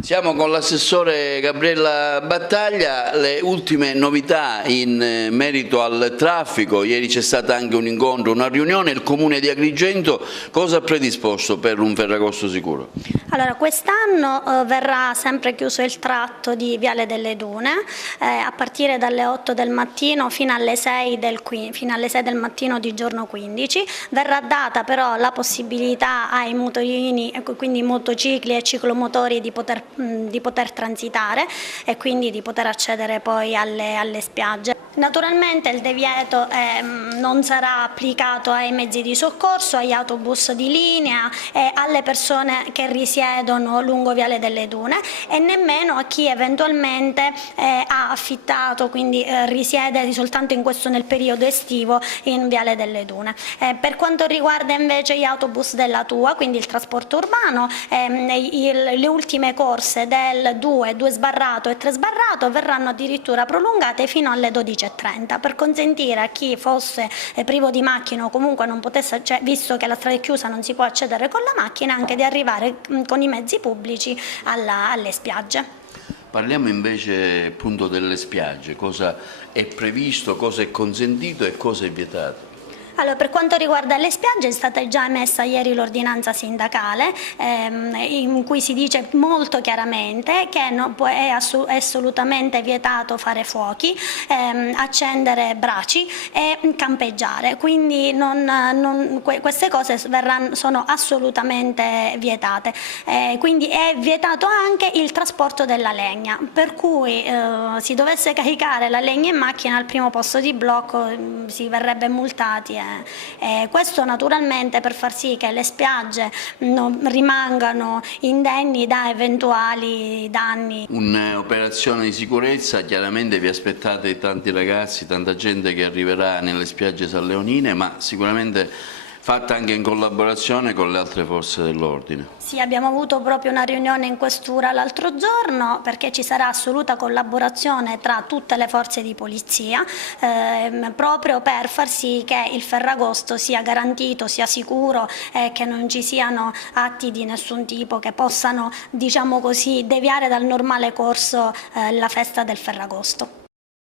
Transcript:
Siamo con l'assessore Gabriella Battaglia, le ultime novità in merito al traffico. Ieri c'è stata anche un incontro, una riunione. Il Comune di Agrigento cosa ha predisposto per un Ferragosto sicuro? Allora, quest'anno verrà sempre chiuso il tratto di Viale delle Dune a partire dalle 8 del mattino fino alle 6 del mattino di giorno 15. Verrà data però la possibilità ai motorini, quindi motocicli e ciclomotori, di poter transitare e quindi di poter accedere poi alle spiagge. Naturalmente il divieto non sarà applicato ai mezzi di soccorso, agli autobus di linea e alle persone che risiedono lungo Viale delle Dune e nemmeno a chi eventualmente ha affittato, quindi risiede soltanto nel periodo estivo in Viale delle Dune. Per quanto riguarda invece gli autobus della TUA, quindi il trasporto urbano, le ultime corse del 2 sbarrato e 3 sbarrato verranno addirittura prolungate fino alle 12:30 per consentire a chi fosse privo di macchina o comunque non potesse, visto che la strada è chiusa non si può accedere con la macchina, anche di arrivare con i mezzi pubblici alle spiagge. Parliamo invece appunto delle spiagge, cosa è previsto, cosa è consentito e cosa è vietato? Allora, per quanto riguarda le spiagge è stata già emessa ieri l'ordinanza sindacale in cui si dice molto chiaramente che è assolutamente vietato fare fuochi, accendere braci e campeggiare, quindi queste cose sono assolutamente vietate. Quindi è vietato anche il trasporto della legna, per cui si dovesse caricare la legna in macchina al primo posto di blocco si verrebbe multati. Questo naturalmente per far sì che le spiagge non rimangano indenni da eventuali danni. Un'operazione di sicurezza, chiaramente vi aspettate tanti ragazzi, tanta gente che arriverà nelle spiagge salleonine, ma sicuramente fatta anche in collaborazione con le altre forze dell'ordine. Sì, abbiamo avuto proprio una riunione in questura l'altro giorno perché ci sarà assoluta collaborazione tra tutte le forze di polizia proprio per far sì che il Ferragosto sia garantito, sia sicuro e che non ci siano atti di nessun tipo che possano, diciamo così, deviare dal normale corso la festa del Ferragosto.